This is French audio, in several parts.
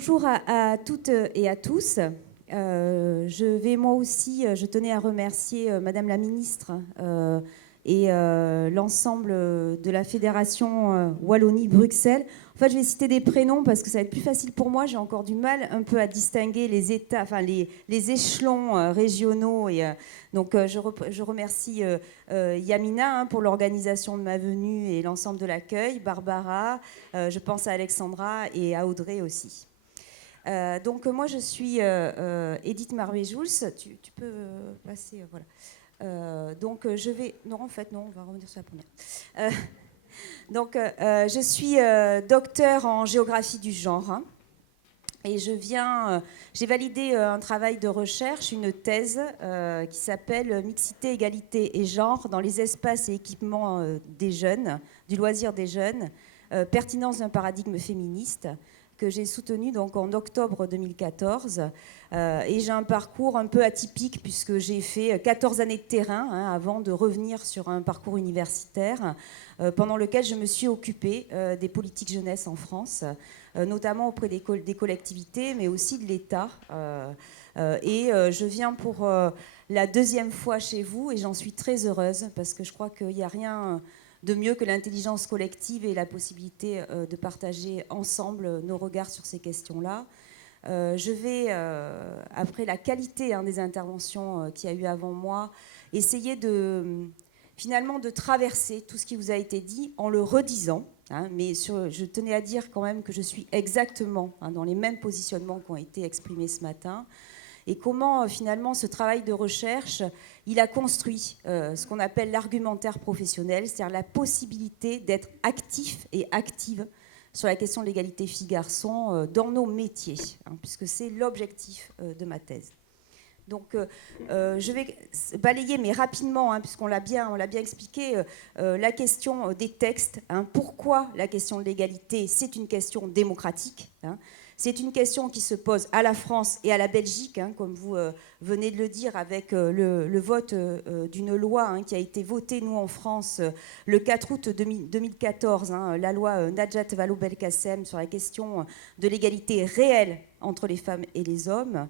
Bonjour à toutes et à tous. Je tenais à remercier Madame la Ministre et l'ensemble de la Fédération Wallonie-Bruxelles. En fait, je vais citer des prénoms parce que ça va être plus facile pour moi. J'ai encore du mal un peu à distinguer les États, enfin les échelons régionaux. Je remercie Yamina pour l'organisation de ma venue et l'ensemble de l'accueil, Barbara, je pense à Alexandra et à Audrey aussi. Moi je suis Edith Marvé-Jouls. Tu peux passer, voilà. Je vais... Non, en fait, non, on va revenir sur la première. Je suis docteur en géographie du genre. Et j'ai validé un travail de recherche, une thèse qui s'appelle Mixité, égalité et genre dans les espaces et équipements des jeunes, du loisir des jeunes, pertinence d'un paradigme féministe, que j'ai soutenu donc en octobre 2014. Et j'ai un parcours un peu atypique puisque j'ai fait 14 années de terrain avant de revenir sur un parcours universitaire pendant lequel je me suis occupée des politiques jeunesse en France, notamment auprès des collectivités, mais aussi de l'État. Je viens pour la deuxième fois chez vous et j'en suis très heureuse parce que je crois qu'il n'y a rien de mieux que l'intelligence collective et la possibilité de partager ensemble nos regards sur ces questions-là. Je vais, après la qualité des interventions qu'il y a eu avant moi, essayer finalement de traverser tout ce qui vous a été dit en le redisant. Je tenais à dire quand même que je suis exactement dans les mêmes positionnements qui ont été exprimés ce matin. Et comment finalement ce travail de recherche, il a construit ce qu'on appelle l'argumentaire professionnel, c'est-à-dire la possibilité d'être actif et active sur la question de l'égalité filles-garçons dans nos métiers, puisque c'est l'objectif de ma thèse. Je vais balayer, mais rapidement, puisqu'on l'a bien expliqué, la question des textes. Pourquoi la question de l'égalité, c'est une question démocratique. C'est une question qui se pose à la France et à la Belgique, comme vous venez de le dire, avec le vote d'une loi qui a été votée, nous, en France, le 4 août 2014, la loi Najat Vallaud-Belkacem sur la question de l'égalité réelle entre les femmes et les hommes,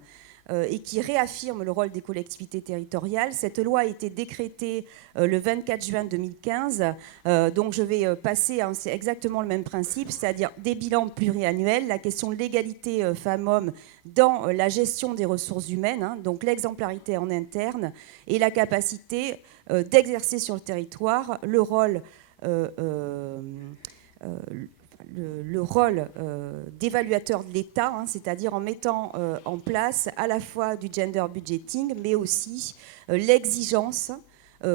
et qui réaffirme le rôle des collectivités territoriales. Cette loi a été décrétée le 24 juin 2015. Donc je vais passer, c'est exactement le même principe, c'est-à-dire des bilans pluriannuels, la question de l'égalité femmes-hommes dans la gestion des ressources humaines, donc l'exemplarité en interne et la capacité d'exercer sur le territoire le rôle d'évaluateur de l'État, c'est-à-dire en mettant en place à la fois du gender budgeting, mais aussi l'exigence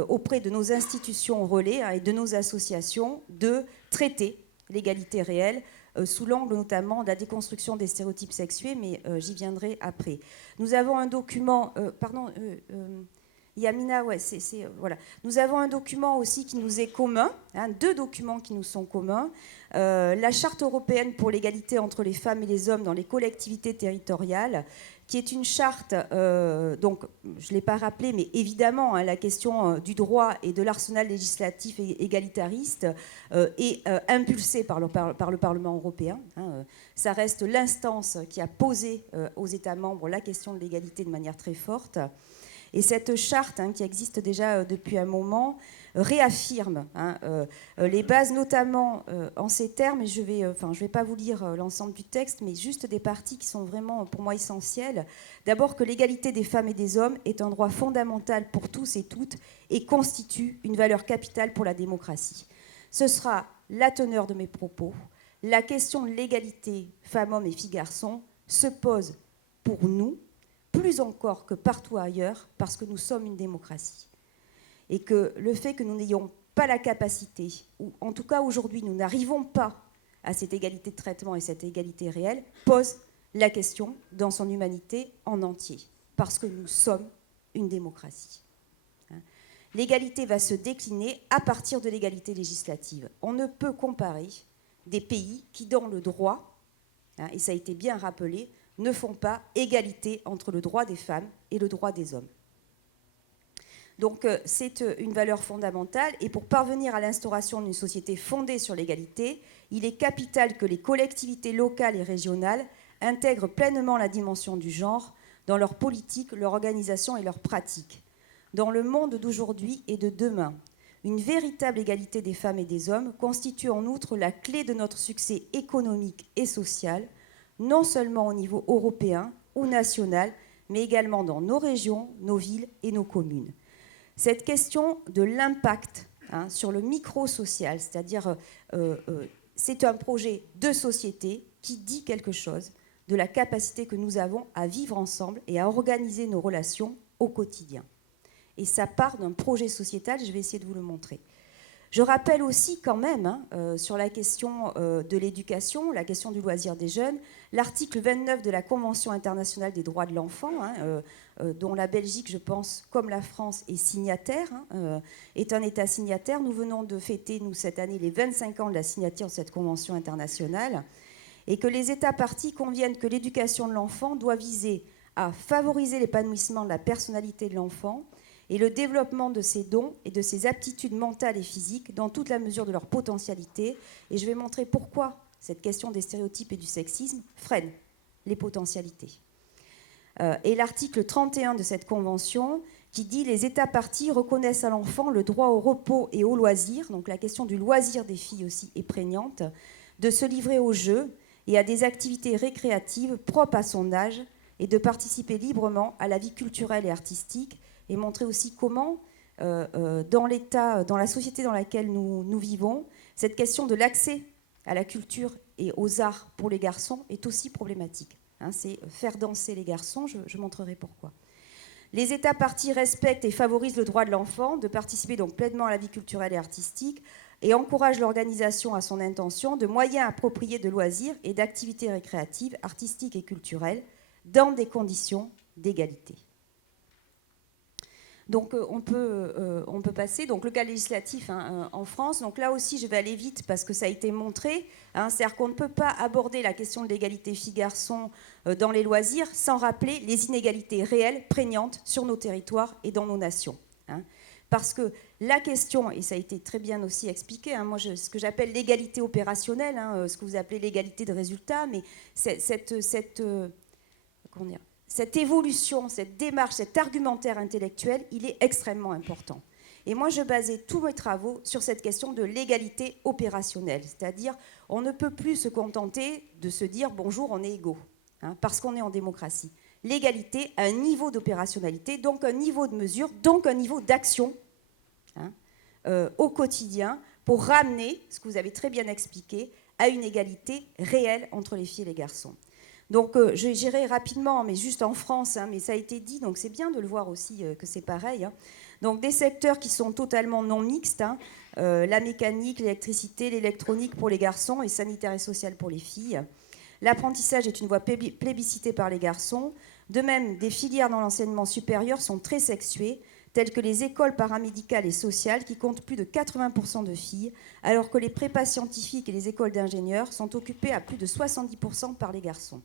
auprès de nos institutions relais et de nos associations de traiter l'égalité réelle sous l'angle notamment de la déconstruction des stéréotypes sexués, mais j'y viendrai après. Nous avons un document... Yamina, ouais, voilà. Nous avons un document aussi qui nous est commun, deux documents qui nous sont communs. La Charte européenne pour l'égalité entre les femmes et les hommes dans les collectivités territoriales, qui est une charte, donc je ne l'ai pas rappelé, mais évidemment, la question du droit et de l'arsenal législatif et égalitariste est impulsée par le Parlement européen. Ça reste l'instance qui a posé aux États membres la question de l'égalité de manière très forte. Et cette charte, qui existe déjà depuis un moment, réaffirme les bases, notamment en ces termes, et je vais pas vous lire l'ensemble du texte, mais juste des parties qui sont vraiment pour moi essentielles. D'abord que l'égalité des femmes et des hommes est un droit fondamental pour tous et toutes et constitue une valeur capitale pour la démocratie. Ce sera la teneur de mes propos. La question de l'égalité femmes-hommes et filles-garçons se pose pour nous, plus encore que partout ailleurs, parce que nous sommes une démocratie. Et que le fait que nous n'ayons pas la capacité, ou en tout cas aujourd'hui nous n'arrivons pas à cette égalité de traitement et cette égalité réelle, pose la question dans son humanité en entier, parce que nous sommes une démocratie. L'égalité va se décliner à partir de l'égalité législative. On ne peut comparer des pays qui, dans le droit, et ça a été bien rappelé, ne font pas égalité entre le droit des femmes et le droit des hommes. Donc c'est une valeur fondamentale et pour parvenir à l'instauration d'une société fondée sur l'égalité, il est capital que les collectivités locales et régionales intègrent pleinement la dimension du genre dans leur politique, leur organisation et leurs pratiques. Dans le monde d'aujourd'hui et de demain, une véritable égalité des femmes et des hommes constitue en outre la clé de notre succès économique et social, non seulement au niveau européen ou national, mais également dans nos régions, nos villes et nos communes. Cette question de l'impact sur le micro-social, c'est-à-dire c'est un projet de société qui dit quelque chose de la capacité que nous avons à vivre ensemble et à organiser nos relations au quotidien. Et ça part d'un projet sociétal, je vais essayer de vous le montrer. Je rappelle aussi quand même, sur la question de l'éducation, la question du loisir des jeunes, l'article 29 de la Convention internationale des droits de l'enfant, dont la Belgique, je pense, comme la France, est signataire, est un État signataire. Nous venons de fêter, nous, cette année, les 25 ans de la signature de cette Convention internationale, et que les États parties conviennent que l'éducation de l'enfant doit viser à favoriser l'épanouissement de la personnalité de l'enfant et le développement de ses dons et de ses aptitudes mentales et physiques dans toute la mesure de leur potentialité. Et je vais montrer pourquoi cette question des stéréotypes et du sexisme freine les potentialités. Et l'article 31 de cette convention qui dit « Les États parties reconnaissent à l'enfant le droit au repos et au loisir », donc la question du loisir des filles aussi est prégnante, de se livrer au jeu et à des activités récréatives propres à son âge et de participer librement à la vie culturelle et artistique, et montrer aussi comment, dans la société dans laquelle nous vivons, cette question de l'accès à la culture et aux arts pour les garçons est aussi problématique. C'est faire danser les garçons, je montrerai pourquoi. Les États parties respectent et favorisent le droit de l'enfant de participer donc pleinement à la vie culturelle et artistique et encouragent l'organisation à son intention de moyens appropriés de loisirs et d'activités récréatives, artistiques et culturelles dans des conditions d'égalité. Donc on peut passer, donc le cas législatif en France, donc là aussi je vais aller vite parce que ça a été montré, c'est-à-dire qu'on ne peut pas aborder la question de l'égalité filles-garçons dans les loisirs sans rappeler les inégalités réelles, prégnantes sur nos territoires et dans nos nations. Parce que la question, et ça a été très bien aussi expliqué, moi ce que j'appelle l'égalité opérationnelle, ce que vous appelez l'égalité de résultat, mais cette évolution, cette démarche, cet argumentaire intellectuel, il est extrêmement important. Et moi, je basais tous mes travaux sur cette question de l'égalité opérationnelle, c'est-à-dire on ne peut plus se contenter de se dire « bonjour, on est égaux », parce qu'on est en démocratie. L'égalité a un niveau d'opérationnalité, donc un niveau de mesure, donc un niveau d'action au quotidien pour ramener, ce que vous avez très bien expliqué, à une égalité réelle entre les filles et les garçons. Donc j'irai rapidement, mais juste en France, mais ça a été dit, donc c'est bien de le voir aussi que c'est pareil. Donc des secteurs qui sont totalement non mixtes, la mécanique, l'électricité, l'électronique pour les garçons et sanitaire et social pour les filles. L'apprentissage est une voie plébiscitée par les garçons. De même, des filières dans l'enseignement supérieur sont très sexuées, telles que les écoles paramédicales et sociales qui comptent plus de 80% de filles, alors que les prépas scientifiques et les écoles d'ingénieurs sont occupées à plus de 70% par les garçons.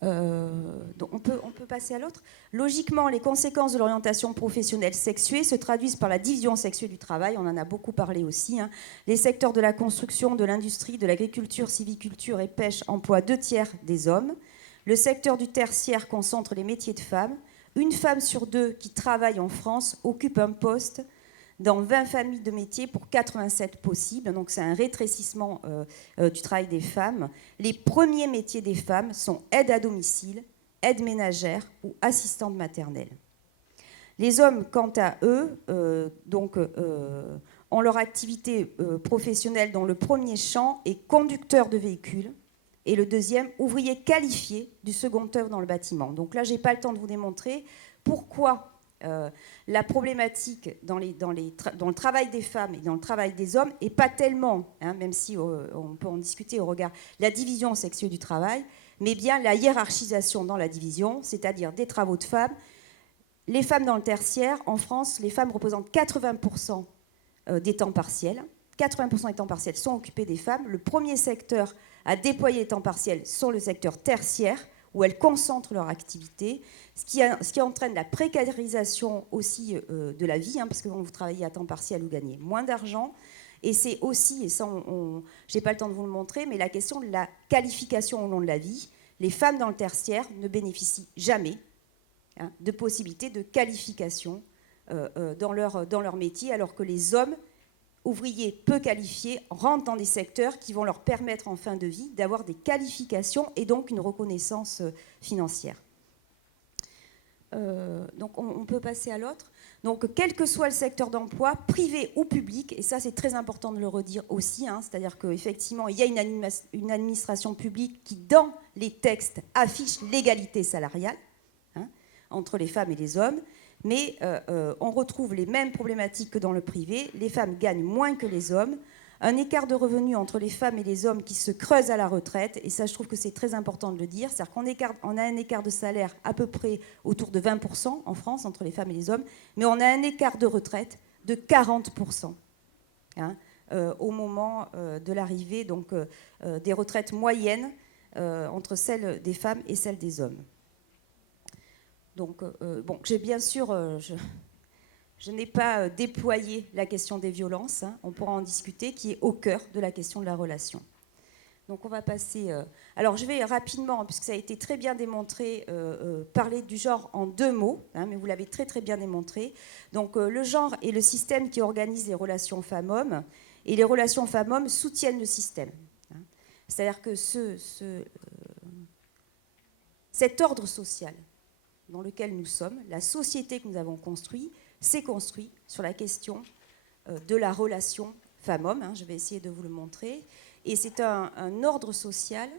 Donc on peut passer à l'autre. Logiquement, les conséquences de l'orientation professionnelle sexuée se traduisent par la division sexuée du travail, on en a beaucoup parlé aussi. Les secteurs de la construction, de l'industrie, de l'agriculture, sylviculture et pêche emploient 2/3 des hommes. Le secteur du tertiaire concentre les métiers de femmes. Une femme sur 2 qui travaille en France occupe un poste dans 20 familles de métiers pour 87 possibles. Donc c'est un rétrécissement du travail des femmes. Les premiers métiers des femmes sont aide à domicile, aide ménagère ou assistante maternelle. Les hommes, quant à eux, ont leur activité professionnelle dont le premier champ est conducteur de véhicules et le deuxième, ouvrier qualifié du second œuvre dans le bâtiment. Donc là, je n'ai pas le temps de vous démontrer pourquoi la problématique dans le travail des femmes et dans le travail des hommes n'est pas tellement, même si on peut en discuter au regard, la division sexuelle du travail, mais bien la hiérarchisation dans la division, c'est-à-dire des travaux de femmes. Les femmes dans le tertiaire, en France, les femmes représentent 80% des temps partiels. 80% des temps partiels sont occupés des femmes. Le premier secteur à déployer les temps partiels sont le secteur tertiaire, où elles concentrent leur activité, ce qui entraîne la précarisation aussi de la vie, parce que quand vous travaillez à temps partiel, vous gagnez moins d'argent, Et c'est aussi, et ça, je n'ai pas le temps de vous le montrer, mais la question de la qualification au long de la vie. Les femmes dans le tertiaire ne bénéficient jamais de possibilités de qualification dans leur métier, alors que les hommes ouvriers peu qualifiés rentrent dans des secteurs qui vont leur permettre en fin de vie d'avoir des qualifications et donc une reconnaissance financière. Donc on peut passer à l'autre. Donc quel que soit le secteur d'emploi, privé ou public, et ça c'est très important de le redire aussi, c'est-à-dire qu'effectivement il y a une administration publique qui dans les textes affiche l'égalité salariale entre les femmes et les hommes, mais on retrouve les mêmes problématiques que dans le privé. Les femmes gagnent moins que les hommes, un écart de revenus entre les femmes et les hommes qui se creuse à la retraite, et ça je trouve que c'est très important de le dire, c'est-à-dire qu'on a un écart de salaire à peu près autour de 20% en France entre les femmes et les hommes, mais on a un écart de retraite de 40% au moment de l'arrivée donc, des retraites moyennes entre celles des femmes et celles des hommes. Donc, bon, j'ai bien sûr, je n'ai pas déployé la question des violences, on pourra en discuter, qui est au cœur de la question de la relation. Donc on va passer... alors je vais rapidement, puisque ça a été très bien démontré, parler du genre en 2 mots, mais vous l'avez très très bien démontré. Donc le genre est le système qui organise les relations femmes-hommes, et les relations femmes-hommes soutiennent le système. C'est-à-dire que cet ordre social dans lequel nous sommes, la société que nous avons construite, s'est construit sur la question de la relation femme-homme. Je vais essayer de vous le montrer. Et c'est un ordre social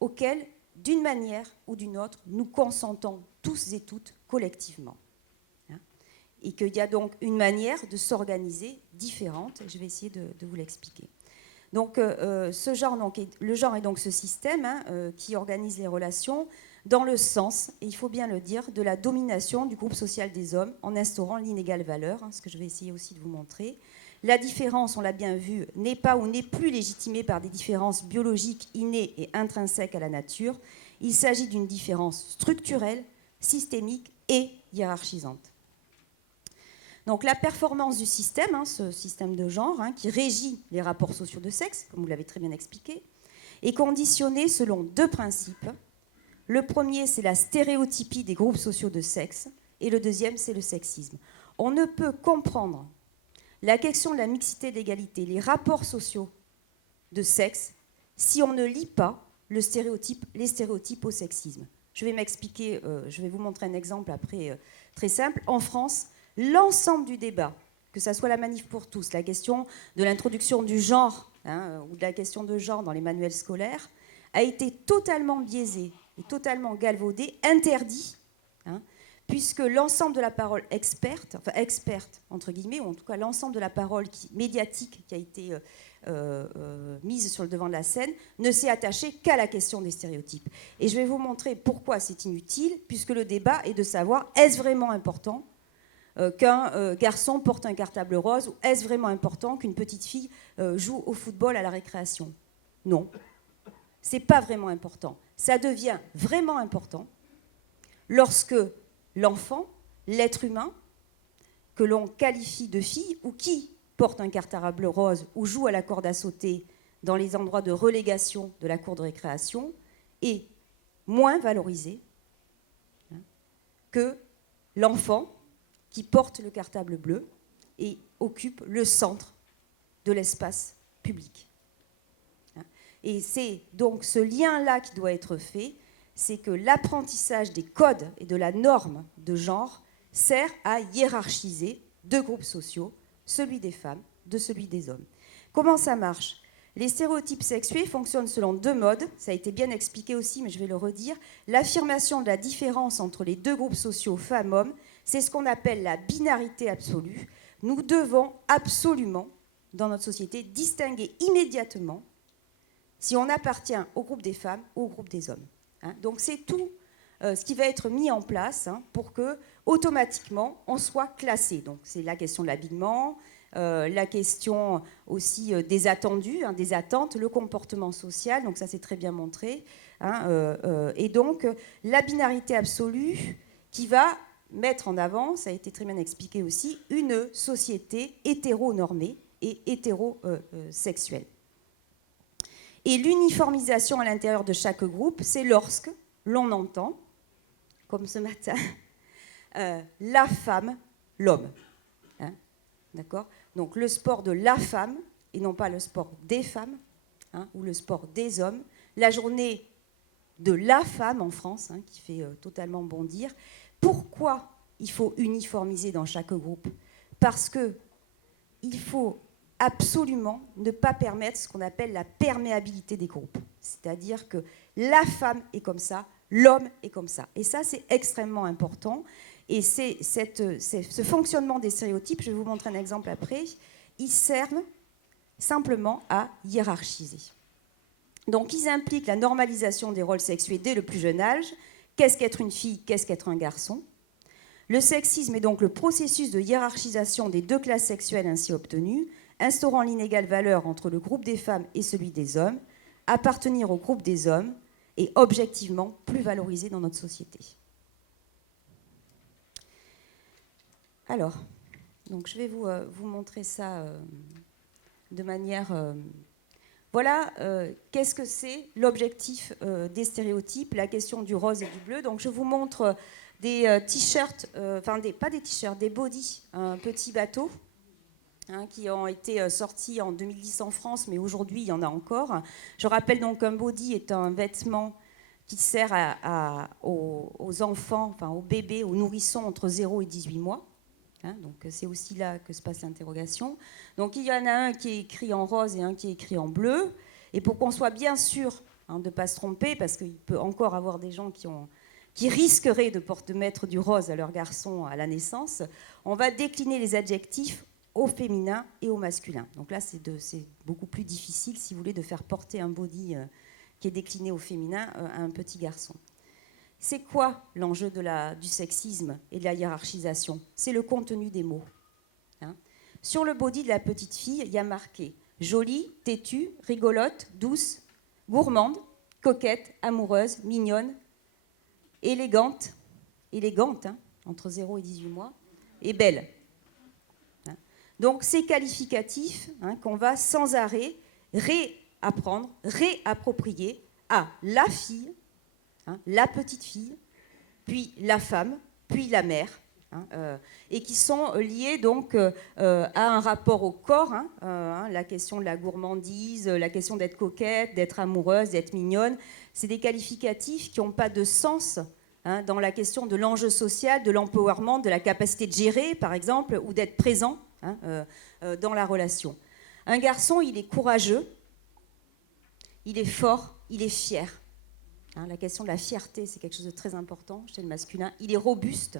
auquel, d'une manière ou d'une autre, nous consentons tous et toutes collectivement. Et qu'il y a donc une manière de s'organiser différente. Je vais essayer de vous l'expliquer. Donc, ce genre, le genre est donc ce système qui organise les relations dans le sens, et il faut bien le dire, de la domination du groupe social des hommes en instaurant l'inégale valeur, ce que je vais essayer aussi de vous montrer. La différence, on l'a bien vu, n'est pas ou n'est plus légitimée par des différences biologiques innées et intrinsèques à la nature. Il s'agit d'une différence structurelle, systémique et hiérarchisante. Donc la performance du système, ce système de genre, qui régit les rapports sociaux de sexe, comme vous l'avez très bien expliqué, est conditionnée selon 2 principes. Le premier, c'est la stéréotypie des groupes sociaux de sexe, et le deuxième, c'est le sexisme. On ne peut comprendre la question de la mixité, de l'égalité, les rapports sociaux de sexe, si on ne lie pas les stéréotypes au sexisme. Je vais m'expliquer, je vais vous montrer un exemple après très simple. En France, l'ensemble du débat, que ce soit la manif pour tous, la question de l'introduction du genre, ou de la question de genre dans les manuels scolaires, a été totalement biaisé et totalement galvaudé, interdit, puisque l'ensemble de la parole experte entre guillemets, ou en tout cas l'ensemble de la parole médiatique qui a été mise sur le devant de la scène, ne s'est attachée qu'à la question des stéréotypes. Et je vais vous montrer pourquoi c'est inutile, puisque le débat est de savoir, est-ce vraiment important qu'un garçon porte un cartable rose, ou est-ce vraiment important qu'une petite fille joue au football à la récréation? Non, c'est pas vraiment important. Ça devient vraiment important lorsque l'enfant, l'être humain, que l'on qualifie de fille, ou qui porte un cartable rose ou joue à la corde à sauter dans les endroits de relégation de la cour de récréation, est moins valorisé que l'enfant qui porte le cartable bleu et occupe le centre de l'espace public. Et c'est donc ce lien-là qui doit être fait, c'est que l'apprentissage des codes et de la norme de genre sert à hiérarchiser 2 groupes sociaux, celui des femmes de celui des hommes. Comment ça marche? Les stéréotypes sexués fonctionnent selon 2 modes, ça a été bien expliqué aussi, mais je vais le redire. L'affirmation de la différence entre les 2 groupes sociaux femmes-hommes, c'est ce qu'on appelle la binarité absolue. Nous devons absolument, dans notre société, distinguer immédiatement si on appartient au groupe des femmes ou au groupe des hommes. Donc c'est tout ce qui va être mis en place pour que, automatiquement, on soit classé. Donc c'est la question de l'habillement, la question aussi des attendus, des attentes, le comportement social, donc ça c'est très bien montré. Et donc la binarité absolue qui va mettre en avant, ça a été très bien expliqué aussi, une société hétéronormée et hétérosexuels. Et l'uniformisation à l'intérieur de chaque groupe, c'est lorsque l'on entend, comme ce matin, la femme, l'homme. Hein, d'accord ? Donc le sport de la femme, et non pas le sport des femmes, hein, ou le sport des hommes. La journée de la femme en France, hein, qui fait totalement bondir. Pourquoi il faut uniformiser dans chaque groupe ? Parce qu'il faut absolument ne pas permettre ce qu'on appelle la perméabilité des groupes. C'est-à-dire que la femme est comme ça, l'homme est comme ça. Et ça, c'est extrêmement important. Et ce fonctionnement des stéréotypes, je vais vous montrer un exemple après, ils servent simplement à hiérarchiser. Donc, ils impliquent la normalisation des rôles sexués dès le plus jeune âge. Qu'est-ce qu'être une fille ? Qu'est-ce qu'être un garçon ? Le sexisme est donc le processus de hiérarchisation des deux classes sexuelles ainsi obtenues, instaurant l'inégale valeur entre le groupe des femmes et celui des hommes. Appartenir au groupe des hommes est objectivement plus valorisé dans notre société. Alors, donc je vais vous montrer ça de manière... Voilà, qu'est-ce que c'est l'objectif des stéréotypes, la question du rose et du bleu. Donc je vous montre des t-shirts, pas des t-shirts, des bodys, un petit bateau, hein, qui ont été sortis en 2010 en France, mais aujourd'hui il y en a encore. Je rappelle donc qu'un body est un vêtement qui sert aux enfants, enfin aux bébés, aux nourrissons entre 0 et 18 mois. Hein, donc c'est aussi là que se passe l'interrogation. Donc il y en a un qui est écrit en rose et un qui est écrit en bleu. Et pour qu'on soit bien sûr, hein, de ne pas se tromper, parce qu'il peut encore avoir des gens qui risqueraient de mettre du rose à leur garçon à la naissance, on va décliner les adjectifs au féminin et au masculin. Donc là, c'est beaucoup plus difficile, si vous voulez, de faire porter un body qui est décliné au féminin à un petit garçon. C'est quoi l'enjeu du sexisme et de la hiérarchisation ? C'est le contenu des mots. Hein ? Sur le body de la petite fille, il y a marqué jolie, têtue, rigolote, douce, gourmande, coquette, amoureuse, mignonne, élégante, hein, entre 0 et 18 mois, et belle. Hein ? Donc ces qualificatifs, hein, qu'on va sans arrêt réapprendre, réapproprier à la fille, hein, la petite fille, puis la femme, puis la mère, hein, et qui sont liés donc à un rapport au corps, hein, la question de la gourmandise, la question d'être coquette, d'être amoureuse, d'être mignonne. C'est des qualificatifs qui n'ont pas de sens, hein, dans la question de l'enjeu social, de l'empowerment, de la capacité de gérer, par exemple, ou d'être présent, hein, dans la relation. Un garçon, il est courageux, il est fort, il est fier. Hein, la question de la fierté, c'est quelque chose de très important chez le masculin. Il est robuste,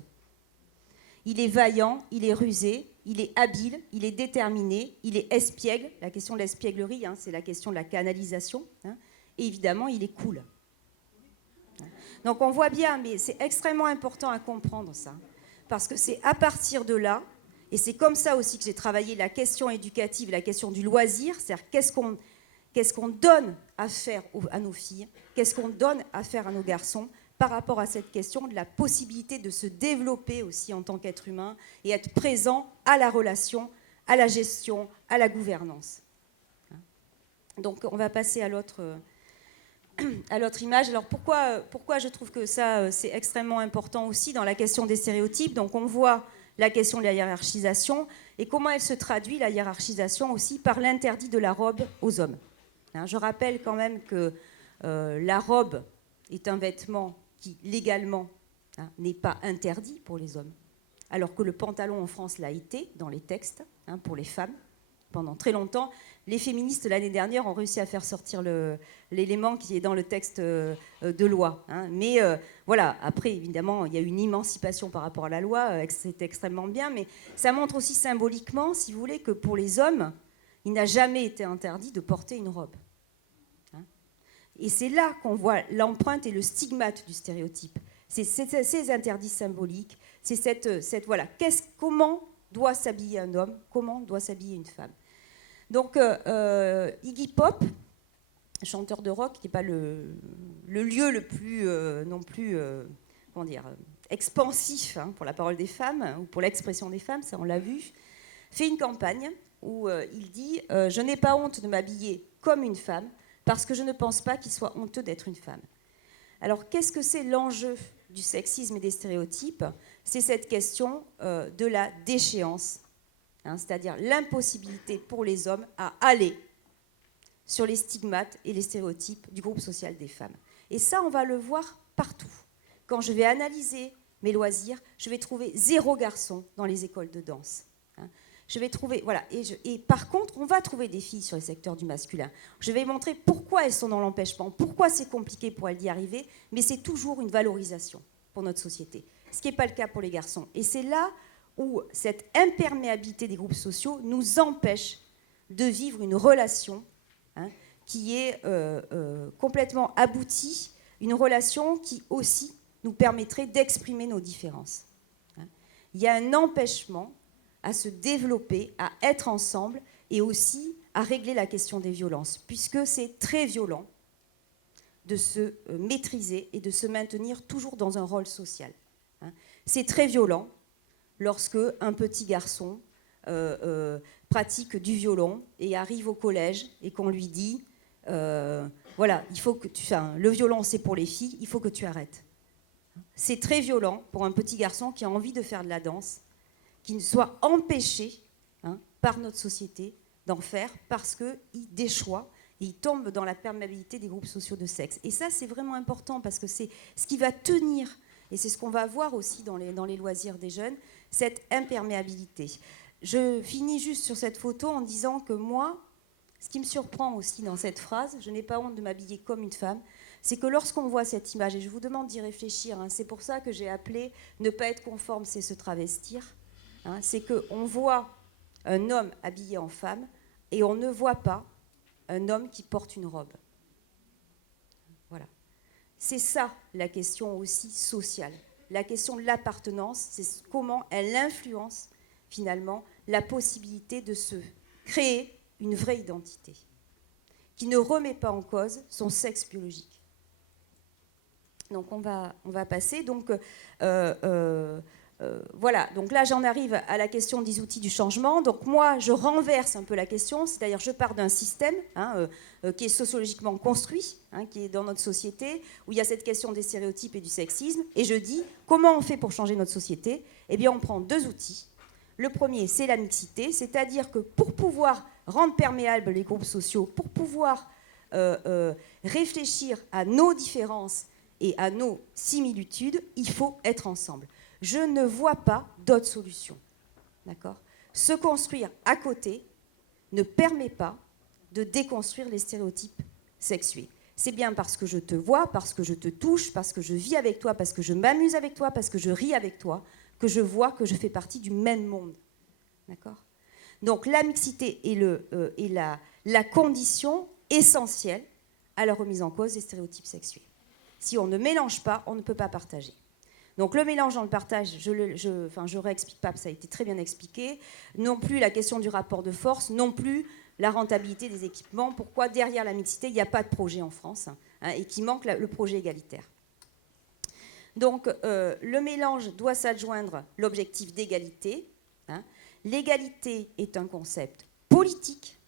il est vaillant, il est rusé, il est habile, il est déterminé, il est espiègle. La question de l'espièglerie, hein, c'est la question de la canalisation. Hein, et évidemment, il est cool. Donc on voit bien, mais c'est extrêmement important à comprendre ça. Parce que c'est à partir de là, et c'est comme ça aussi que j'ai travaillé la question éducative, la question du loisir, c'est-à-dire qu'est-ce qu'on donne à faire à nos filles, qu'est-ce qu'on donne à faire à nos garçons par rapport à cette question de la possibilité de se développer aussi en tant qu'être humain et être présent à la relation, à la gestion, à la gouvernance. Donc on va passer à l'autre image. Alors pourquoi je trouve que ça c'est extrêmement important aussi dans la question des stéréotypes. Donc on voit la question de la hiérarchisation et comment elle se traduit, la hiérarchisation aussi, par l'interdit de la robe aux hommes. Hein, je rappelle quand même que la robe est un vêtement qui, légalement, hein, n'est pas interdit pour les hommes, alors que le pantalon en France l'a été dans les textes, hein, pour les femmes, pendant très longtemps. Les féministes, l'année dernière, ont réussi à faire sortir l'élément qui est dans le texte de loi. Hein. Mais voilà, après, évidemment, il y a une émancipation par rapport à la loi, c'est extrêmement bien, mais ça montre aussi symboliquement, si vous voulez, que pour les hommes, il n'a jamais été interdit de porter une robe. Hein. Et c'est là qu'on voit l'empreinte et le stigmate du stéréotype. C'est ces interdits symboliques, c'est voilà, comment doit s'habiller un homme, comment doit s'habiller une femme. Donc Iggy Pop, chanteur de rock, qui n'est pas le lieu le plus non plus comment dire, expansif, hein, pour la parole des femmes, ou pour l'expression des femmes, ça on l'a vu, fait une campagne où il dit « Je n'ai pas honte de m'habiller comme une femme parce que je ne pense pas qu'il soit honteux d'être une femme ». Alors, qu'est-ce que c'est l'enjeu du sexisme et des stéréotypes? C'est cette question de la déchéance, hein, c'est-à-dire l'impossibilité pour les hommes à aller sur les stigmates et les stéréotypes du groupe social des femmes. Et ça, on va le voir partout. Quand je vais analyser mes loisirs, je vais trouver 0 garçon dans les écoles de danse. Hein. Je vais trouver, voilà, et par contre, on va trouver des filles sur les secteurs du masculin. Je vais montrer pourquoi elles sont dans l'empêchement, pourquoi c'est compliqué pour elles d'y arriver, mais c'est toujours une valorisation pour notre société, ce qui n'est pas le cas pour les garçons. Et c'est là où cette imperméabilité des groupes sociaux nous empêche de vivre une relation, hein, qui est complètement aboutie, une relation qui aussi nous permettrait d'exprimer nos différences. Hein. Il y a un empêchement à se développer, à être ensemble et aussi à régler la question des violences, puisque c'est très violent de se maîtriser et de se maintenir toujours dans un rôle social. Hein. C'est très violent lorsque un petit garçon pratique du violon et arrive au collège et qu'on lui dit voilà, il faut que le violon c'est pour les filles, il faut que tu arrêtes. C'est très violent pour un petit garçon qui a envie de faire de la danse, qui ne soit empêché, hein, par notre société d'en faire parce qu'il déchoit et il tombe dans la perméabilité des groupes sociaux de sexe. Et ça, c'est vraiment important parce que c'est ce qui va tenir, et c'est ce qu'on va voir aussi dans les loisirs des jeunes, cette imperméabilité. Je finis juste sur cette photo en disant que moi, ce qui me surprend aussi dans cette phrase, je n'ai pas honte de m'habiller comme une femme, c'est que lorsqu'on voit cette image, et je vous demande d'y réfléchir, hein, c'est pour ça que j'ai appelé ne pas être conforme, c'est se travestir, hein, c'est qu'on voit un homme habillé en femme et on ne voit pas un homme qui porte une robe. Voilà. C'est ça la question aussi sociale. La question de l'appartenance, c'est comment elle influence finalement la possibilité de se créer une vraie identité qui ne remet pas en cause son sexe biologique. Donc on va passer. Donc voilà. Donc là j'en arrive à la question des outils du changement. Donc moi je renverse un peu la question, c'est-à-dire je pars d'un système, hein, qui est sociologiquement construit, hein, qui est dans notre société, où il y a cette question des stéréotypes et du sexisme, et je dis comment on fait pour changer notre société? Eh bien on prend 2 outils. Le premier, c'est la mixité, c'est-à-dire que pour pouvoir rendre perméables les groupes sociaux, pour pouvoir réfléchir à nos différences et à nos similitudes, il faut être ensemble. Je ne vois pas d'autre solution. D'accord ? Se construire à côté ne permet pas de déconstruire les stéréotypes sexués. C'est bien parce que je te vois, parce que je te touche, parce que je vis avec toi, parce que je m'amuse avec toi, parce que je ris avec toi, que je vois que je fais partie du même monde. D'accord ? Donc la mixité est la condition essentielle à la remise en cause des stéréotypes sexués. Si on ne mélange pas, on ne peut pas partager. Donc le mélange dans le partage, je ne réexplique pas, ça a été très bien expliqué. Non plus la question du rapport de force, non plus la rentabilité des équipements. Pourquoi derrière la mixité, il n'y a pas de projet en France, hein, et qu'il manque le projet égalitaire. Donc le mélange doit s'adjoindre l'objectif d'égalité. Hein. L'égalité est un concept politique,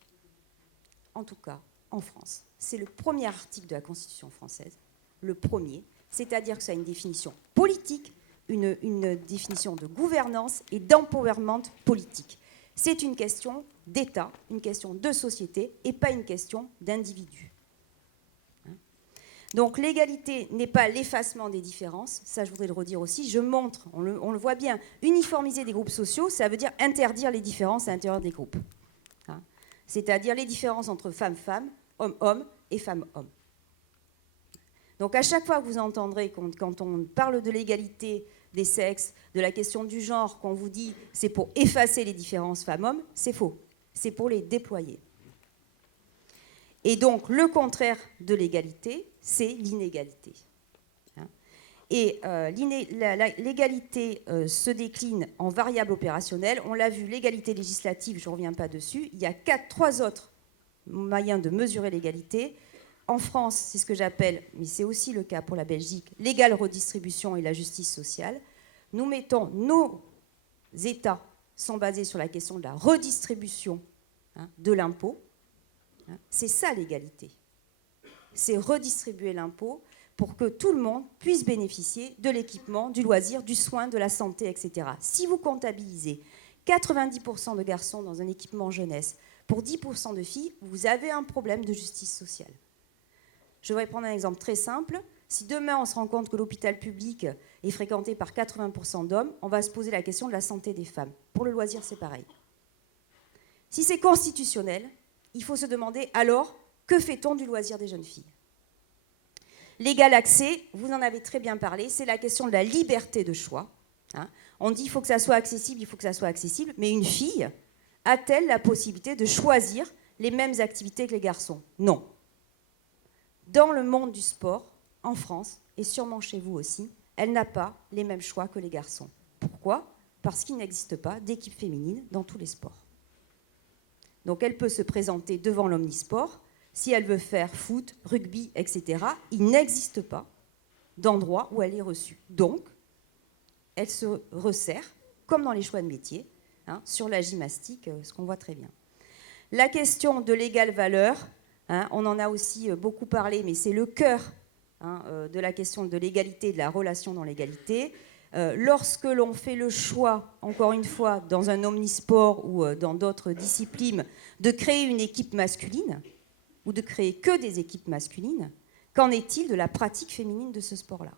en tout cas en France. C'est le premier article de la Constitution française, le premier, c'est-à-dire que ça a une définition politique, une définition de gouvernance et d'empowerment politique. C'est une question d'État, une question de société et pas une question d'individu. Donc l'égalité n'est pas l'effacement des différences, ça je voudrais le redire aussi, je montre, on le voit bien, uniformiser des groupes sociaux, ça veut dire interdire les différences à l'intérieur des groupes. Hein, c'est-à-dire les différences entre femmes-femmes, hommes-hommes et femmes-hommes. Donc à chaque fois que vous entendrez, quand on parle de l'égalité des sexes, de la question du genre, qu'on vous dit c'est pour effacer les différences femmes-hommes, c'est faux, c'est pour les déployer. Et donc, le contraire de l'égalité, c'est l'inégalité. Et l'égalité se décline en variables opérationnelles. On l'a vu, l'égalité législative, je ne reviens pas dessus. Il y a 3 autres moyens de mesurer l'égalité. En France, c'est ce que j'appelle, mais c'est aussi le cas pour la Belgique, l'égale redistribution et la justice sociale. Nous mettons, nos États sont basés sur la question de la redistribution de l'impôt. C'est ça l'égalité. C'est redistribuer l'impôt pour que tout le monde puisse bénéficier de l'équipement, du loisir, du soin, de la santé, etc. Si vous comptabilisez 90% de garçons dans un équipement jeunesse pour 10% de filles, vous avez un problème de justice sociale. Je vais prendre un exemple très simple. Si demain on se rend compte que l'hôpital public est fréquenté par 80% d'hommes, on va se poser la question de la santé des femmes. Pour le loisir, c'est pareil. Si c'est constitutionnel, il faut se demander alors, que fait-on du loisir des jeunes filles ? L'égal accès, vous en avez très bien parlé, c'est la question de la liberté de choix. On dit qu'il faut que ça soit accessible, il faut que ça soit accessible, mais une fille a-t-elle la possibilité de choisir les mêmes activités que les garçons ? Non. Dans le monde du sport, en France, et sûrement chez vous aussi, elle n'a pas les mêmes choix que les garçons. Pourquoi ? Parce qu'il n'existe pas d'équipe féminine dans tous les sports. Donc elle peut se présenter devant l'omnisport. Si elle veut faire foot, rugby, etc., il n'existe pas d'endroit où elle est reçue. Donc, elle se resserre, comme dans les choix de métier, sur la gymnastique, ce qu'on voit très bien. La question de l'égale valeur, on en a aussi beaucoup parlé, mais c'est le cœur de la question de l'égalité, de la relation dans l'égalité. Lorsque l'on fait le choix, encore une fois, dans un omnisport ou dans d'autres disciplines, de créer une équipe masculine, ou de créer que des équipes masculines, qu'en est-il de la pratique féminine de ce sport-là ?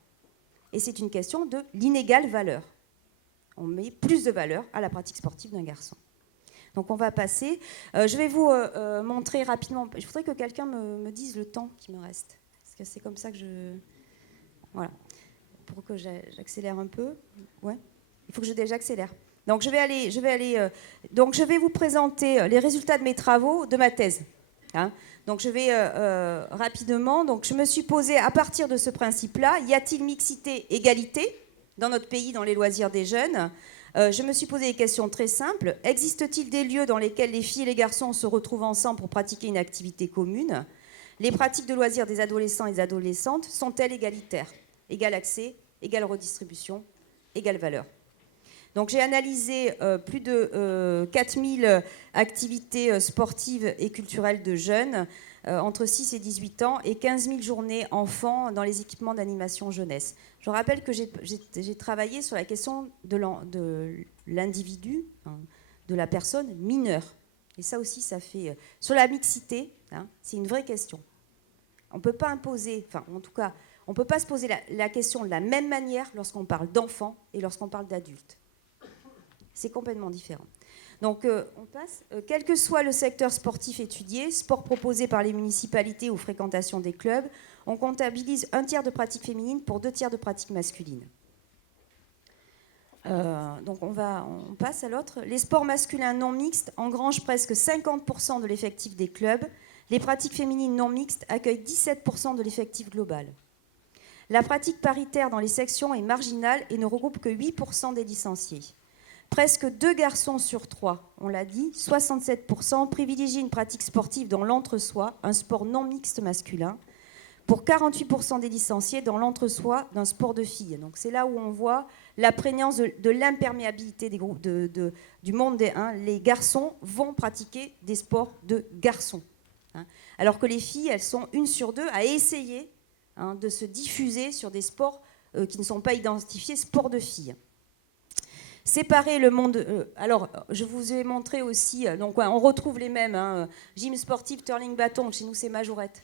Et c'est une question de l'inégale valeur. On met plus de valeur à la pratique sportive d'un garçon. Donc on va passer. Je vais vous montrer rapidement. Je voudrais que quelqu'un me dise le temps qui me reste. Parce que c'est comme ça que je... Voilà. Pour que j'accélère un peu. Ouais. Il faut que j'accélère. Donc je vais vous présenter les résultats de mes travaux, de ma thèse. Donc je vais rapidement. Donc je me suis posé à partir de ce principe-là, y a-t-il mixité, égalité dans notre pays dans les loisirs des jeunes ? Je me suis posé des questions très simples. Existe-t-il des lieux dans lesquels les filles et les garçons se retrouvent ensemble pour pratiquer une activité commune ? Les pratiques de loisirs des adolescents et des adolescentes sont-elles égalitaires ? Égal accès, égale redistribution, égale valeur. Donc j'ai analysé plus de 4000 activités sportives et culturelles de jeunes entre 6 et 18 ans et 15 000 journées enfants dans les équipements d'animation jeunesse. Je rappelle que j'ai travaillé sur la question de l'individu, de la personne mineure. Et ça aussi, ça fait... Sur la mixité, c'est une vraie question. On ne peut pas imposer, enfin en tout cas, on ne peut pas se poser la question de la même manière lorsqu'on parle d'enfants et lorsqu'on parle d'adultes. C'est complètement différent. Donc, on passe. Quel que soit le secteur sportif étudié, sport proposé par les municipalités ou fréquentation des clubs, on comptabilise 1/3 de pratiques féminines pour 2/3 de pratiques masculines. Donc, on passe à l'autre. Les sports masculins non mixtes engrangent presque 50% de l'effectif des clubs. Les pratiques féminines non mixtes accueillent 17% de l'effectif global. La pratique paritaire dans les sections est marginale et ne regroupe que 8% des licenciés. Presque 2 garçons sur 3, on l'a dit, 67%, privilégient une pratique sportive dans l'entre-soi, un sport non mixte masculin, pour 48% des licenciés dans l'entre-soi d'un sport de filles. Donc c'est là où on voit la prégnance de l'imperméabilité des groupes du monde des les garçons vont pratiquer des sports de garçons. Alors que les filles, elles sont 1 sur 2 à essayer de se diffuser sur des sports qui ne sont pas identifiés sports de filles. Séparer le monde... alors, je vous ai montré aussi... donc, on retrouve les mêmes. Gym sportif, curling bâton. Chez nous, c'est majorette.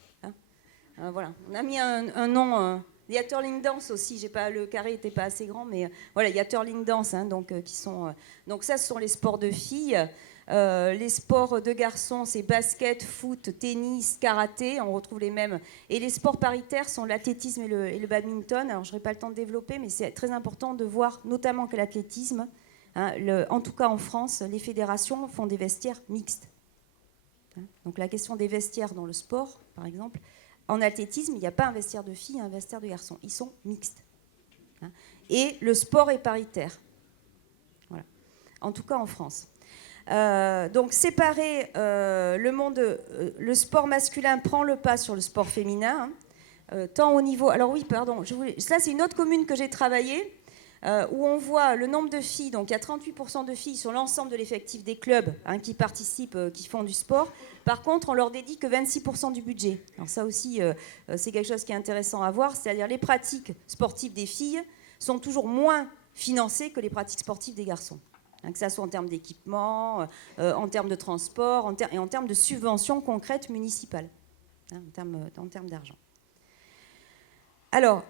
Voilà. On a mis un nom... il y a curling dance aussi. Le carré n'était pas assez grand, mais voilà, il y a curling dance. Qui sont, donc, ça, ce sont les sports de filles. Les sports de garçons, c'est basket, foot, tennis, karaté. On retrouve les mêmes. Et les sports paritaires sont l'athlétisme et le badminton. Alors, je n'aurai pas le temps de développer, mais c'est très important de voir, notamment que l'athlétisme, en tout cas en France, les fédérations font des vestiaires mixtes. Donc, la question des vestiaires dans le sport, par exemple, en athlétisme, il n'y a pas un vestiaire de filles et un vestiaire de garçons. Ils sont mixtes. Et le sport est paritaire. Voilà. En tout cas en France. Donc séparer le sport masculin prend le pas sur le sport féminin, tant au niveau... Alors oui, pardon, ça c'est une autre commune que j'ai travaillée. où on voit le nombre de filles. Donc il y a 38% de filles sur l'ensemble de l'effectif des clubs qui participent, qui font du sport. Par contre, on leur dédie que 26% du budget. Alors ça aussi, c'est quelque chose qui est intéressant à voir, c'est-à-dire les pratiques sportives des filles sont toujours moins financées que les pratiques sportives des garçons. Que ça soit en termes d'équipement, en termes de transport, et en termes de subventions concrètes municipales, en termes d'argent. Alors,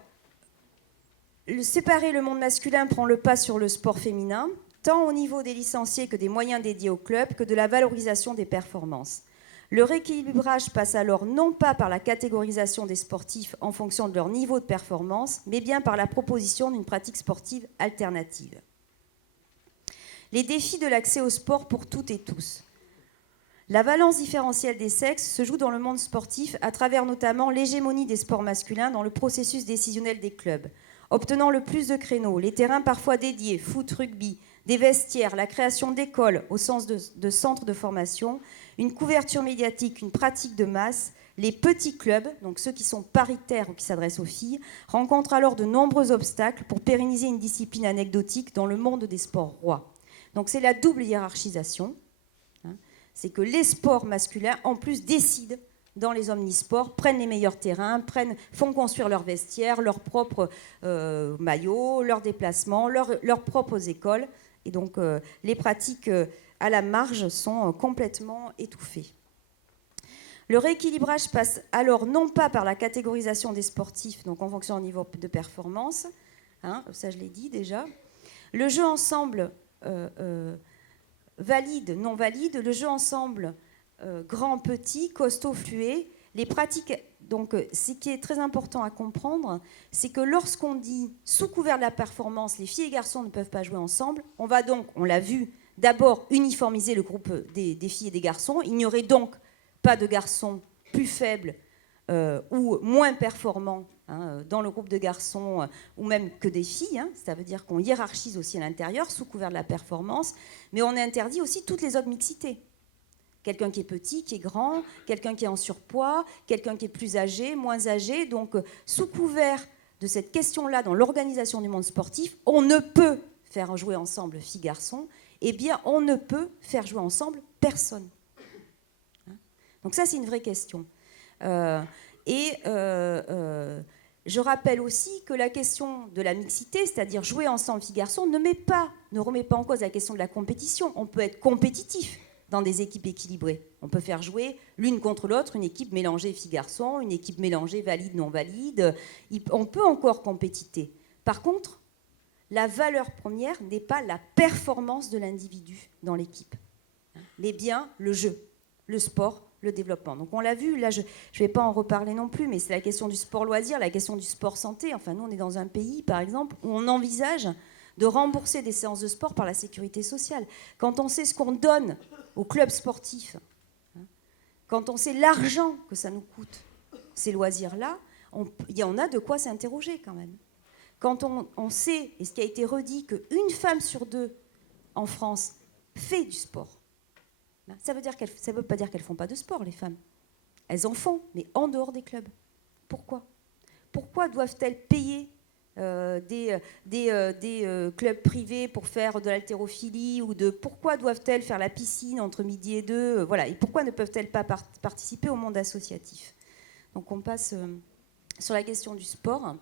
séparer le monde masculin prend le pas sur le sport féminin, tant au niveau des licenciés que des moyens dédiés au club, que de la valorisation des performances. Le rééquilibrage passe alors non pas par la catégorisation des sportifs en fonction de leur niveau de performance, mais bien par la proposition d'une pratique sportive alternative. Les défis de l'accès au sport pour toutes et tous. La valence différentielle des sexes se joue dans le monde sportif à travers notamment l'hégémonie des sports masculins dans le processus décisionnel des clubs, obtenant le plus de créneaux, les terrains parfois dédiés, foot, rugby, des vestiaires, la création d'écoles au sens de centres de formation, une couverture médiatique, une pratique de masse. Les petits clubs, donc ceux qui sont paritaires ou qui s'adressent aux filles, rencontrent alors de nombreux obstacles pour pérenniser une discipline anecdotique dans le monde des sports rois. Donc c'est la double hiérarchisation. C'est que les sports masculins, en plus, décident dans les omnisports, prennent les meilleurs terrains, font construire leurs vestiaires, leurs propres maillots, leurs déplacements, leurs propres écoles. Et donc les pratiques à la marge sont complètement étouffées. Le rééquilibrage passe alors non pas par la catégorisation des sportifs, donc en fonction du niveau de performance, ça je l'ai dit déjà. Le jeu ensemble valide, non valide, le jeu ensemble grand, petit, costaud, fluet, les pratiques. Donc, ce qui est très important à comprendre, c'est que lorsqu'on dit sous couvert de la performance, les filles et garçons ne peuvent pas jouer ensemble, on va donc, on l'a vu, d'abord uniformiser le groupe des filles et des garçons. Il n'y aurait donc pas de garçons plus faibles ou moins performants dans le groupe de garçons ou même que des filles. Ça veut dire qu'on hiérarchise aussi à l'intérieur sous couvert de la performance, mais on interdit aussi toutes les autres mixités. Quelqu'un qui est petit, qui est grand, quelqu'un qui est en surpoids, quelqu'un qui est plus âgé, moins âgé. Donc, sous couvert de cette question-là, dans l'organisation du monde sportif, on ne peut faire jouer ensemble filles-garçons. Eh bien, on ne peut faire jouer ensemble personne. Donc ça, c'est une vraie question. Je rappelle aussi que la question de la mixité, c'est-à-dire jouer ensemble filles-garçons, ne remet pas en cause la question de la compétition. On peut être compétitif dans des équipes équilibrées. On peut faire jouer l'une contre l'autre une équipe mélangée filles-garçons, une équipe mélangée valide-non valide. On peut encore compétiter. Par contre, la valeur première n'est pas la performance de l'individu dans l'équipe, mais bien le jeu, le sport, le développement. Donc on l'a vu, là je ne vais pas en reparler non plus, mais c'est la question du sport loisir, la question du sport santé. Enfin, nous on est dans un pays, par exemple, où on envisage de rembourser des séances de sport par la sécurité sociale. Quand on sait ce qu'on donne aux clubs sportifs, quand on sait l'argent que ça nous coûte, ces loisirs-là, il y en a de quoi s'interroger quand même. Quand on sait, et ce qui a été redit, qu'une femme sur deux en France fait du sport, ça ne veut pas dire qu'elles ne font pas de sport, les femmes. Elles en font, mais en dehors des clubs. Pourquoi ? Pourquoi doivent-elles payer des clubs privés pour faire de l'haltérophilie pourquoi doivent-elles faire la piscine entre midi et 2 voilà. Et pourquoi ne peuvent-elles pas participer au monde associatif ? Donc on passe sur la question du sport.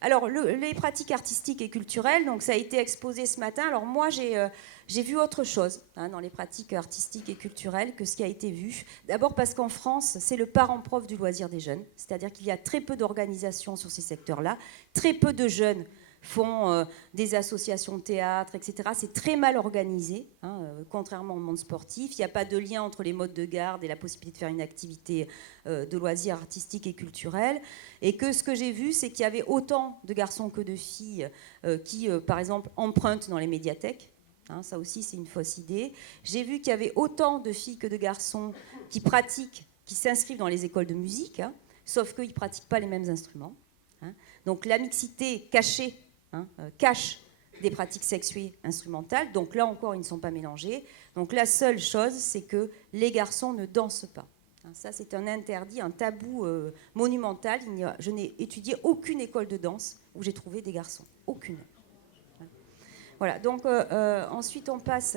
Alors, les pratiques artistiques et culturelles, donc ça a été exposé ce matin. Alors moi, j'ai vu autre chose dans les pratiques artistiques et culturelles que ce qui a été vu. D'abord parce qu'en France, c'est le parent prof du loisir des jeunes. C'est-à-dire qu'il y a très peu d'organisations sur ces secteurs-là. Très peu de jeunes font des associations de théâtre, etc. C'est très mal organisé, contrairement au monde sportif. Il n'y a pas de lien entre les modes de garde et la possibilité de faire une activité de loisirs artistiques et culturels. Et que ce que j'ai vu, c'est qu'il y avait autant de garçons que de filles qui, par exemple, empruntent dans les médiathèques. Ça aussi, c'est une fausse idée. J'ai vu qu'il y avait autant de filles que de garçons qui pratiquent, qui s'inscrivent dans les écoles de musique, sauf qu'ils ne pratiquent pas les mêmes instruments. Donc la mixité cachée cache des pratiques sexuées instrumentales. Donc là encore, ils ne sont pas mélangés. Donc la seule chose, c'est que les garçons ne dansent pas. Ça, c'est un interdit, un tabou monumental. Je n'ai étudié aucune école de danse où j'ai trouvé des garçons. Aucune. Voilà, donc ensuite on passe.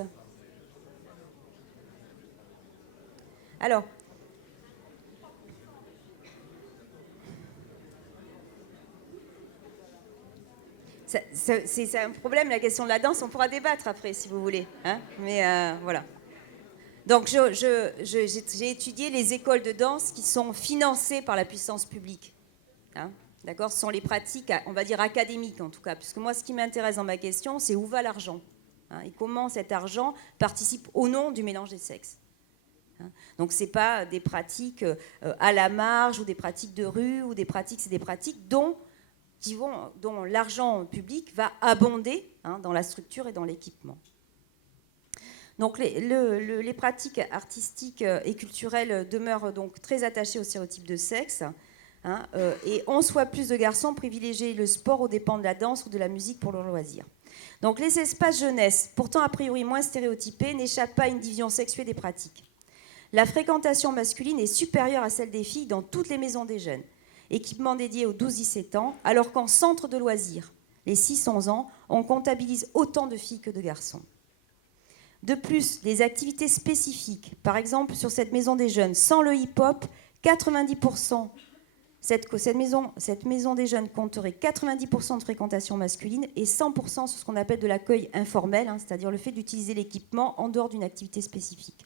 Alors, c'est un problème, la question de la danse, on pourra débattre après si vous voulez. Hein, mais voilà. Donc j'ai étudié les écoles de danse qui sont financées par la puissance publique. Hein, d'accord, ce sont les pratiques, on va dire académiques en tout cas, puisque moi ce qui m'intéresse dans ma question, c'est où va l'argent, hein, et comment cet argent participe au nom du mélange des sexes. Hein, donc c'est pas des pratiques à la marge ou des pratiques de rue ou des pratiques, c'est des pratiques dont l'argent public va abonder, hein, dans la structure et dans l'équipement. Donc les pratiques artistiques et culturelles demeurent donc très attachées aux stéréotypes de sexe. Hein, et 11 fois plus de garçons privilégient le sport aux dépens de la danse ou de la musique pour leur loisir. Donc les espaces jeunesse, pourtant a priori moins stéréotypés, n'échappent pas à une division sexuée des pratiques. La fréquentation masculine est supérieure à celle des filles dans toutes les maisons des jeunes, équipements dédiés aux 12-17 ans, alors qu'en centre de loisirs, les 6-11 ans, on comptabilise autant de filles que de garçons. De plus, les activités spécifiques, par exemple sur cette maison des jeunes, sans le hip-hop, 90%, cette maison des jeunes compterait 90% de fréquentation masculine et 100% sur ce qu'on appelle de l'accueil informel, hein, c'est-à-dire le fait d'utiliser l'équipement en dehors d'une activité spécifique.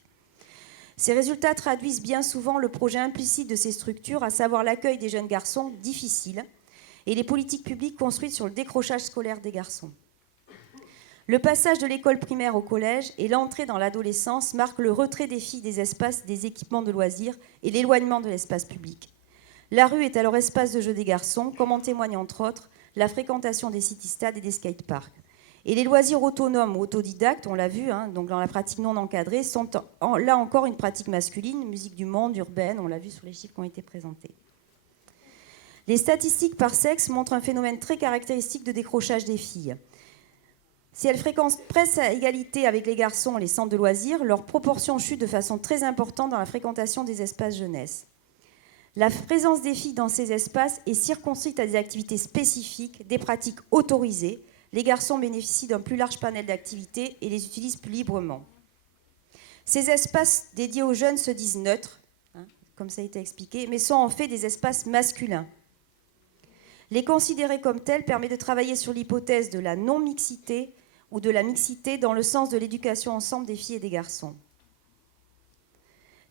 Ces résultats traduisent bien souvent le projet implicite de ces structures, à savoir l'accueil des jeunes garçons difficiles et les politiques publiques construites sur le décrochage scolaire des garçons. Le passage de l'école primaire au collège et l'entrée dans l'adolescence marquent le retrait des filles des espaces des équipements de loisirs et l'éloignement de l'espace public. La rue est alors espace de jeu des garçons, comme en témoigne entre autres la fréquentation des city-stades et des skateparks. Et les loisirs autonomes ou autodidactes, on l'a vu, hein, donc dans la pratique non encadrée, sont là encore une pratique masculine, musique du monde, urbaine, on l'a vu sur les chiffres qui ont été présentés. Les statistiques par sexe montrent un phénomène très caractéristique de décrochage des filles. Si elles fréquentent presque à égalité avec les garçons les centres de loisirs, leur proportion chute de façon très importante dans la fréquentation des espaces jeunesse. La présence des filles dans ces espaces est circonscrite à des activités spécifiques, des pratiques autorisées. Les garçons bénéficient d'un plus large panel d'activités et les utilisent plus librement. Ces espaces dédiés aux jeunes se disent neutres, hein, comme ça a été expliqué, mais sont en fait des espaces masculins. Les considérer comme tels permet de travailler sur l'hypothèse de la non-mixité ou de la mixité dans le sens de l'éducation ensemble des filles et des garçons.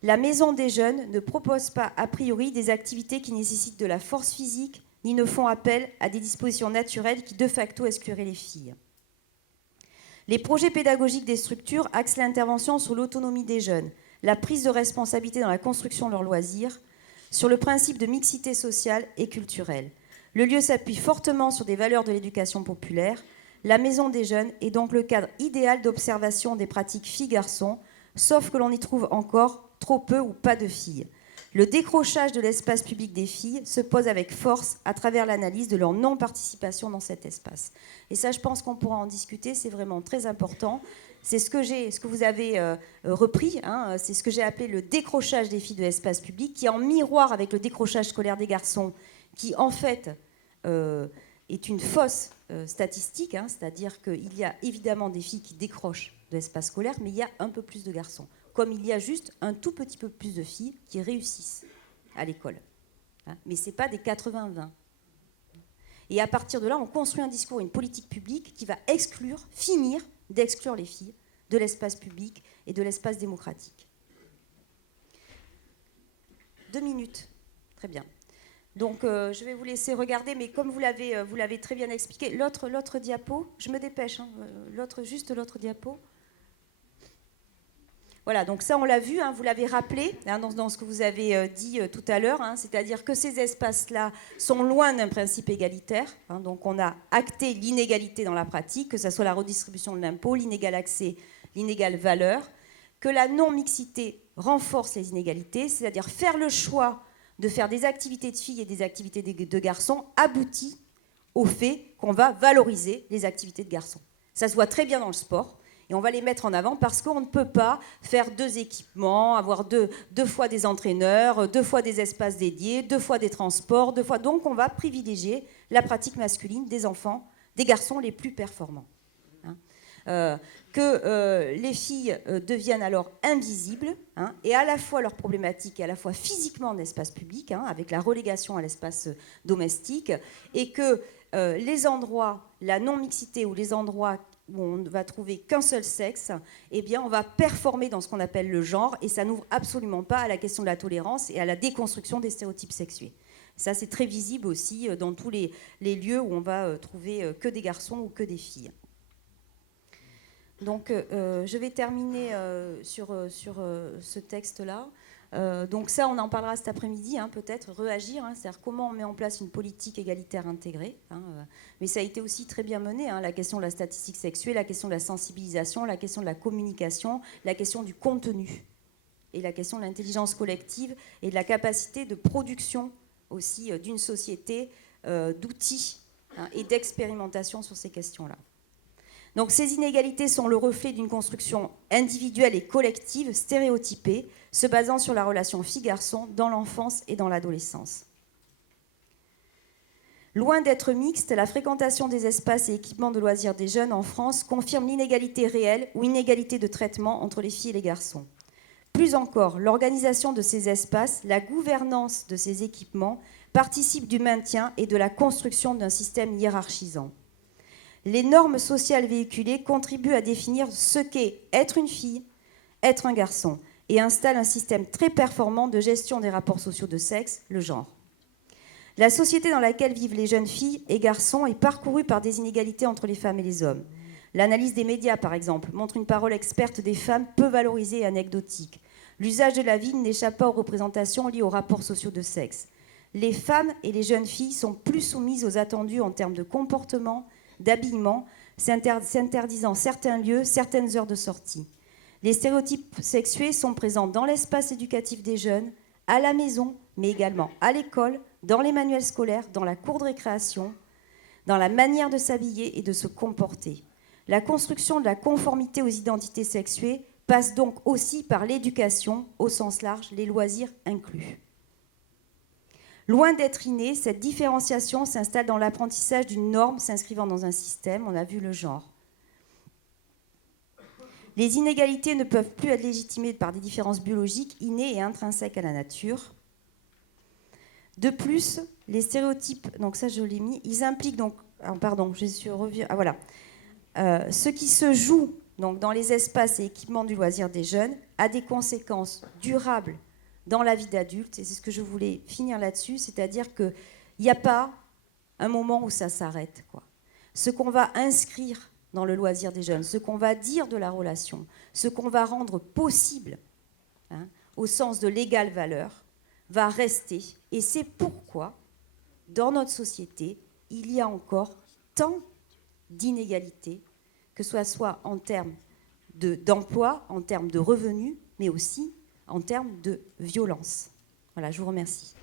La maison des jeunes ne propose pas a priori des activités qui nécessitent de la force physique ni ne font appel à des dispositions naturelles qui de facto excluraient les filles. Les projets pédagogiques des structures axent l'intervention sur l'autonomie des jeunes, la prise de responsabilité dans la construction de leurs loisirs, sur le principe de mixité sociale et culturelle. Le lieu s'appuie fortement sur des valeurs de l'éducation populaire. La maison des jeunes est donc le cadre idéal d'observation des pratiques filles-garçons, sauf que l'on y trouve encore trop peu ou pas de filles. Le décrochage de l'espace public des filles se pose avec force à travers l'analyse de leur non-participation dans cet espace. Et ça, je pense qu'on pourra en discuter, c'est vraiment très important. C'est ce que vous avez repris, hein, c'est ce que j'ai appelé le décrochage des filles de l'espace public, qui est en miroir avec le décrochage scolaire des garçons, qui en fait est une fausse statistique, hein, c'est-à-dire qu'il y a évidemment des filles qui décrochent de l'espace scolaire, mais il y a un peu plus de garçons. Comme il y a juste un tout petit peu plus de filles qui réussissent à l'école. Hein, mais ce n'est pas des 80-20. Et à partir de là, on construit un discours, une politique publique qui va finir d'exclure les filles de l'espace public et de l'espace démocratique. 2 minutes. Très bien. Donc, je vais vous laisser regarder, mais comme vous l'avez très bien expliqué, l'autre diapo, je me dépêche, hein, juste l'autre diapo. Voilà, donc ça on l'a vu, hein, vous l'avez rappelé hein, dans ce que vous avez dit tout à l'heure, hein, c'est-à-dire que ces espaces-là sont loin d'un principe égalitaire, hein, donc on a acté l'inégalité dans la pratique, que ce soit la redistribution de l'impôt, l'inégal accès, l'inégale valeur, que la non-mixité renforce les inégalités, c'est-à-dire faire le choix de faire des activités de filles et des activités de garçons aboutit au fait qu'on va valoriser les activités de garçons. Ça se voit très bien dans le sport. Et on va les mettre en avant parce qu'on ne peut pas faire 2 équipements, avoir deux fois des entraîneurs, 2 fois des espaces dédiés, 2 fois des transports, 2 fois. Donc on va privilégier la pratique masculine des enfants, des garçons les plus performants. Hein. que les filles deviennent alors invisibles, hein, et à la fois leurs problématiques, et à la fois physiquement en espace public, hein, avec la relégation à l'espace domestique, et que les endroits, la non-mixité ou les endroits où on ne va trouver qu'un seul sexe, eh bien, on va performer dans ce qu'on appelle le genre, et ça n'ouvre absolument pas à la question de la tolérance et à la déconstruction des stéréotypes sexués. Ça, c'est très visible aussi dans tous les lieux où on va trouver que des garçons ou que des filles. Donc, je vais terminer sur ce texte-là. Donc ça, on en parlera cet après-midi, hein, peut-être, réagir, hein, c'est-à-dire comment on met en place une politique égalitaire intégrée. Hein, mais ça a été aussi très bien mené, hein, la question de la statistique sexuelle, la question de la sensibilisation, la question de la communication, la question du contenu, et la question de l'intelligence collective et de la capacité de production aussi d'une société d'outils, hein, et d'expérimentation sur ces questions-là. Donc ces inégalités sont le reflet d'une construction individuelle et collective stéréotypée, se basant sur la relation fille-garçon dans l'enfance et dans l'adolescence. Loin d'être mixte, la fréquentation des espaces et équipements de loisirs des jeunes en France confirme l'inégalité réelle ou inégalité de traitement entre les filles et les garçons. Plus encore, l'organisation de ces espaces, la gouvernance de ces équipements participent du maintien et de la construction d'un système hiérarchisant. Les normes sociales véhiculées contribuent à définir ce qu'est être une fille, être un garçon, et installent un système très performant de gestion des rapports sociaux de sexe, le genre. La société dans laquelle vivent les jeunes filles et garçons est parcourue par des inégalités entre les femmes et les hommes. L'analyse des médias, par exemple, montre une parole experte des femmes peu valorisée et anecdotique. L'usage de la ville n'échappe pas aux représentations liées aux rapports sociaux de sexe. Les femmes et les jeunes filles sont plus soumises aux attendus en termes de comportement, d'habillement, s'interdisant certains lieux, certaines heures de sortie. Les stéréotypes sexués sont présents dans l'espace éducatif des jeunes, à la maison, mais également à l'école, dans les manuels scolaires, dans la cour de récréation, dans la manière de s'habiller et de se comporter. La construction de la conformité aux identités sexuées passe donc aussi par l'éducation, au sens large, les loisirs inclus. Loin d'être innée, cette différenciation s'installe dans l'apprentissage d'une norme s'inscrivant dans un système, on a vu le genre. Les inégalités ne peuvent plus être légitimées par des différences biologiques innées et intrinsèques à la nature. De plus, les stéréotypes, donc ça je l'ai mis, ils impliquent donc, pardon, je suis revue, voilà, ce qui se joue donc dans les espaces et équipements du loisir des jeunes a des conséquences durables dans la vie d'adulte, et c'est ce que je voulais finir là-dessus, c'est-à-dire qu'il n'y a pas un moment où ça s'arrête, quoi. Ce qu'on va inscrire dans le loisir des jeunes, ce qu'on va dire de la relation, ce qu'on va rendre possible, hein, au sens de l'égale valeur, va rester. Et c'est pourquoi, dans notre société, il y a encore tant d'inégalités, que ce soit en termes d'emploi, en termes de revenus, mais aussi en termes de violence. Voilà, je vous remercie.